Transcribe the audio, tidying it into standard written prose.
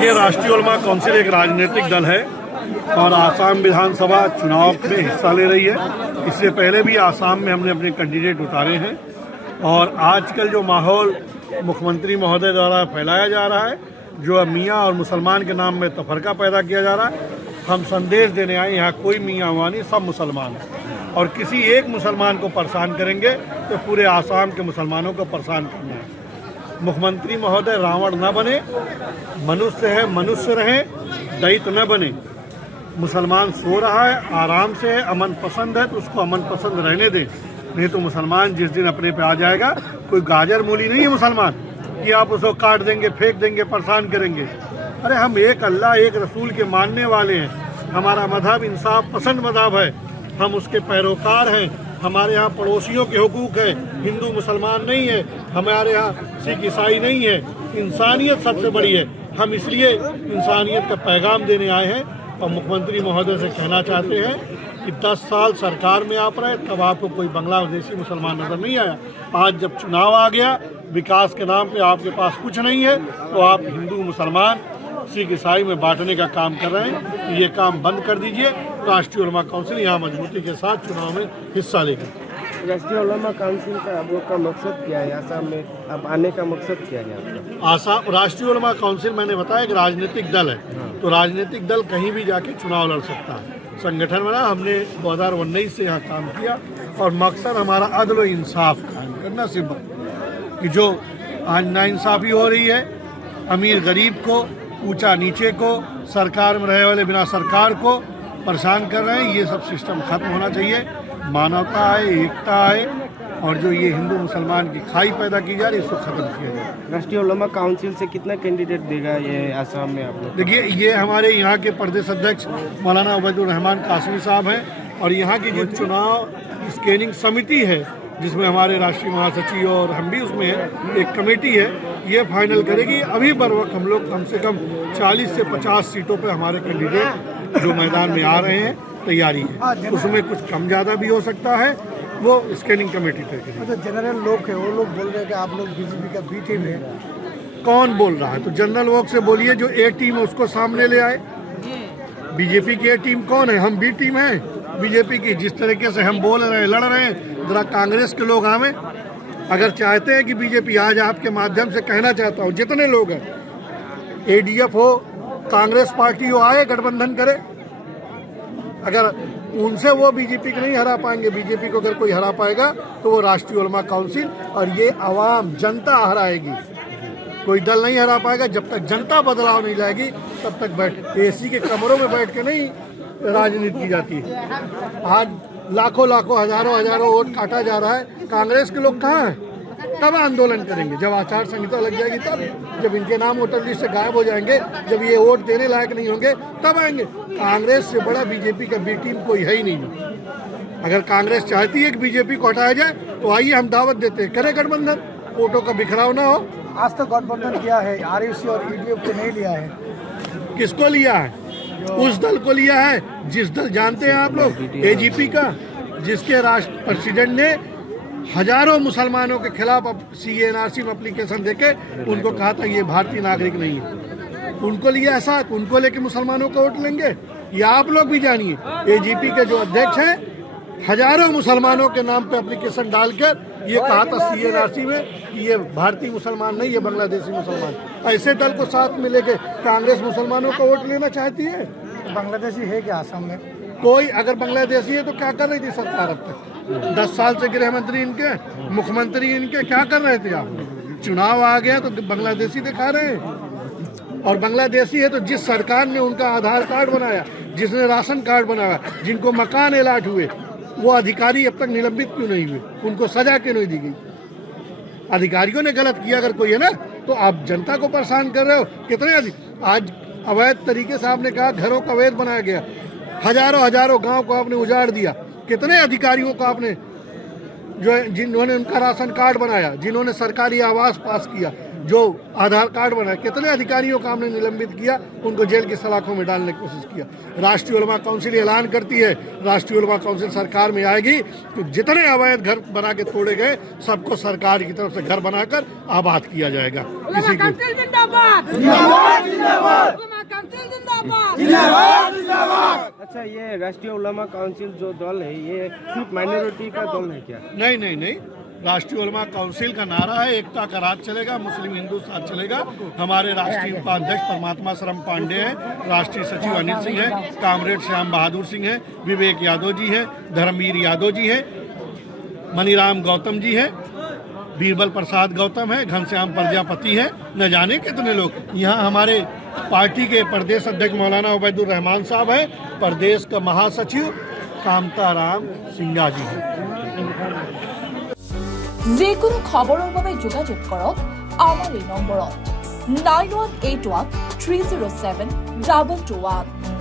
ये राष्ट्रीय उलमा काउंसिल एक राजनीतिक दल है और आसाम विधानसभा चुनाव में हिस्सा ले रही है। इससे पहले भी आसाम में हमने अपने कैंडिडेट उतारे हैं और आजकल जो माहौल मुख्यमंत्री महोदय द्वारा फैलाया जा रहा है, जो मियाँ और मुसलमान के नाम में तफरका पैदा किया जा रहा है, हम संदेश देने आए यहाँ कोई मियाँ हुआ नहीं, सब मुसलमान हैं और किसी एक मुसलमान को परेशान करेंगे तो पूरे आसाम के मुसलमानों को परेशान करना है। मुख्यमंत्री महोदय रावण न बने, मनुष्य है मनुष्य रहे, दैत्य न बने। मुसलमान सो रहा है, आराम से है, अमन पसंद है तो उसको अमन पसंद रहने दें, नहीं तो मुसलमान जिस दिन अपने पे आ जाएगा, कोई गाजर मूली नहीं है मुसलमान कि आप उसको काट देंगे, फेंक देंगे, परेशान करेंगे। अरे हम एक अल्लाह एक रसूल के मानने वाले हैं, हमारा मजहब इंसाफ पसंद मजहब है, हम उसके पैरोकार हैं। हमारे यहाँ पड़ोसियों के हुकूक है, हिंदू मुसलमान नहीं है, हमारे यहाँ सिख ईसाई नहीं है, इंसानियत सबसे बड़ी है। हम इसलिए इंसानियत का पैगाम देने आए हैं और मुख्यमंत्री महोदय से कहना चाहते हैं कि 10 साल सरकार में आप रहे तब आपको कोई बांग्लादेशी मुसलमान नजर नहीं आया। आज जब चुनाव आ गया, विकास के नाम पे आपके पास कुछ नहीं है तो आप हिंदू मुसलमान सिख ईसाई में बांटने का काम कर रहे हैं। तो ये काम बंद कर दीजिए। राष्ट्रीय उलमा काउंसिल यहाँ मजबूती के साथ चुनाव में हिस्सा लेगी। राष्ट्रीय उलमा काउंसिल का आप लोग का मकसद क्या है? आसाम में अब आने का मकसद क्या है आपका? आसाम राष्ट्रीय उलमा काउंसिल मैंने बताया एक राजनीतिक दल है, तो राजनीतिक दल कहीं भी जाके चुनाव लड़ सकता है। संगठन बना, हमने 2019 से यहाँ काम किया और मकसद हमारा अदल व इंसाफ कायम करना सिर्फ कि जो आज नाइंसाफ़ी हो रही है, अमीर गरीब को, ऊंचा नीचे को, सरकार में रहने वाले बिना सरकार को परेशान कर रहे हैं, ये सब सिस्टम खत्म होना चाहिए। मानवता आए, एकता आए और जो ये हिंदू मुसलमान की खाई पैदा की जा रही है इसको खत्म किया जाए। राष्ट्रीय उलमा काउंसिल से कितना कैंडिडेट देगा ये आसाम में आप लोग? देखिए, ये हमारे यहाँ के प्रदेश अध्यक्ष मौलाना उबैदुर रहमान कासमी साहब हैं और यहाँ की जो चुनाव स्कैनिंग समिति है जिसमें हमारे राष्ट्रीय महासचिव और हम भी उसमें हैं, एक कमेटी है, ये फाइनल करेगी। अभी बर वक्त हम लोग कम से कम 40 से 50 सीटों पे हमारे कैंडिडेट जो मैदान में आ रहे हैं, तैयारी है। उसमें कुछ कम ज़्यादा भी हो सकता है, वो स्कैनिंग कमेटी तय करेगी। तो जनरल लोग है, वो लोग बोल रहे हैं कि आप लोग बीजेपी का बी टीम है। कौन बोल रहा है? तो जनरल लोग से बोलिए, जो ए टीम है उसको सामने ले आए। बीजेपी की ए टीम कौन है? हम बी टीम है बीजेपी की। जिस तरीके से हम बोल रहे हैं, लड़ रहे हैं, जरा कांग्रेस के लोग आवे। अगर चाहते हैं कि बीजेपी, आज आपके माध्यम से कहना चाहता हूँ, जितने लोग हैं, एडीएफ हो, कांग्रेस पार्टी हो, आए गठबंधन करे। अगर उनसे वो बीजेपी को नहीं हरा पाएंगे, बीजेपी को अगर कोई हरा पाएगा तो वो राष्ट्रीय उलमा काउंसिल और ये आवाम जनता हराएगी। कोई दल नहीं हरा पाएगा। जब तक जनता बदलाव नहीं लाएगी तब तक बैठ एसी के कमरों में बैठ के नहीं राजनीति की जाती है। आज लाखों लाखों हजारों वोट काटा जा रहा है। कांग्रेस के लोग कहाँ हैं? तब आंदोलन करेंगे जब आचार संहिता लग जाएगी, तब जब इनके नाम वोटर लिस्ट से गायब हो जाएंगे, जब ये वोट देने लायक नहीं होंगे, तब आएंगे। कांग्रेस से बड़ा बीजेपी का बी टीम कोई है ही नहीं। अगर कांग्रेस चाहती है कि बीजेपी को हटाया जाए तो आइए, हम दावत देते हैं, करें गठबंधन, वोटों का बिखराव ना हो। आज तक गठबंधन किया है, आरयूसी और ईडीएफ को नहीं लिया है। किसको लिया है? उस दल को लिया है जिस दल जानते हैं आप लोग, एजीपी का, जिसके राष्ट्र प्रेसिडेंट ने हजारों मुसलमानों के खिलाफ CNRC में एप्लीकेशन देके उनको कहा था ये भारतीय नागरिक नहीं है। उनको लिया ऐसा, उनको लेके मुसलमानों को वोट लेंगे? ये आप लोग भी जानिए, एजीपी के जो अध्यक्ष हैं, हजारों मुसलमानों के नाम पे एप्लीकेशन डालकर ये कहा था CNRC में कि ये भारतीय मुसलमान नहीं, ये बांग्लादेशी मुसलमान। ऐसे दल को साथ में लेके कांग्रेस मुसलमानों को वोट लेना चाहती है। बांग्लादेशी है क्या आसाम में? कोई अगर बांग्लादेशी है तो क्या कर रही थी सरकार अब तक? 10 साल से गृह मंत्री इनके, मुख्यमंत्री इनके, क्या कर रहे थे आप? चुनाव आ गया तो बांग्लादेशी दिखा रहे हैं। और बांग्लादेशी है तो जिस सरकार ने उनका आधार कार्ड बनाया, जिसने राशन कार्ड बनाया, जिनको मकान अलाट हुए, वो अधिकारी अब तक निलंबित क्यों नहीं हुए? उनको सजा क्यों नहीं दी गई? अधिकारियों ने गलत किया अगर कोई है ना, तो आप जनता को परेशान कर रहे हो। कितने आज अवैध तरीके से आपने कहा घरों का अवैध बनाया गया, हजारों गांव को आपने उजाड़ दिया। कितने अधिकारियों को आपने, जो जिन्होंने उनका राशन कार्ड बनाया, जिन्होंने सरकारी आवास पास किया, जो आधार कार्ड बनाया, कितने अधिकारियों का हमने निलंबित किया, उनको जेल की सलाखों में डालने की कोशिश किया। राष्ट्रीय उलमा काउंसिल ऐलान करती है, राष्ट्रीय उलमा काउंसिल सरकार में आएगी तो जितने अवैध घर बना के तोड़े गए सबको सरकार की तरफ से घर बनाकर आबाद किया जाएगा। किसी को अच्छा, ये राष्ट्रीय उलमा काउंसिल जो दल है, ये सिर्फ माइनॉरिटी का दल है क्या? नहीं नहीं नहीं, राष्ट्रीय उलमा काउंसिल का नारा है एकता का राज चलेगा, मुस्लिम हिंदू साथ चलेगा। हमारे राष्ट्रीय उपाध्यक्ष परमात्मा शरम पांडे हैं, राष्ट्रीय सचिव अनिल सिंह है, कामरेड श्याम बहादुर सिंह है, विवेक यादव जी हैं, धर्मवीर यादव जी हैं, मनीराम गौतम जी हैं, बीरबल प्रसाद गौतम है, घनश्याम प्रजापति है, न जाने कितने लोग। यहाँ हमारे पार्टी के प्रदेश अध्यक्ष मौलाना उबैदुर रहमान साहब है, प्रदेश का महासचिव कामताराम सिंघा जी हैं। যিকোনো খবৰৰ বাবে যোগাযোগ কৰক আমাৰ এই নম্বৰত 9181 307 2221।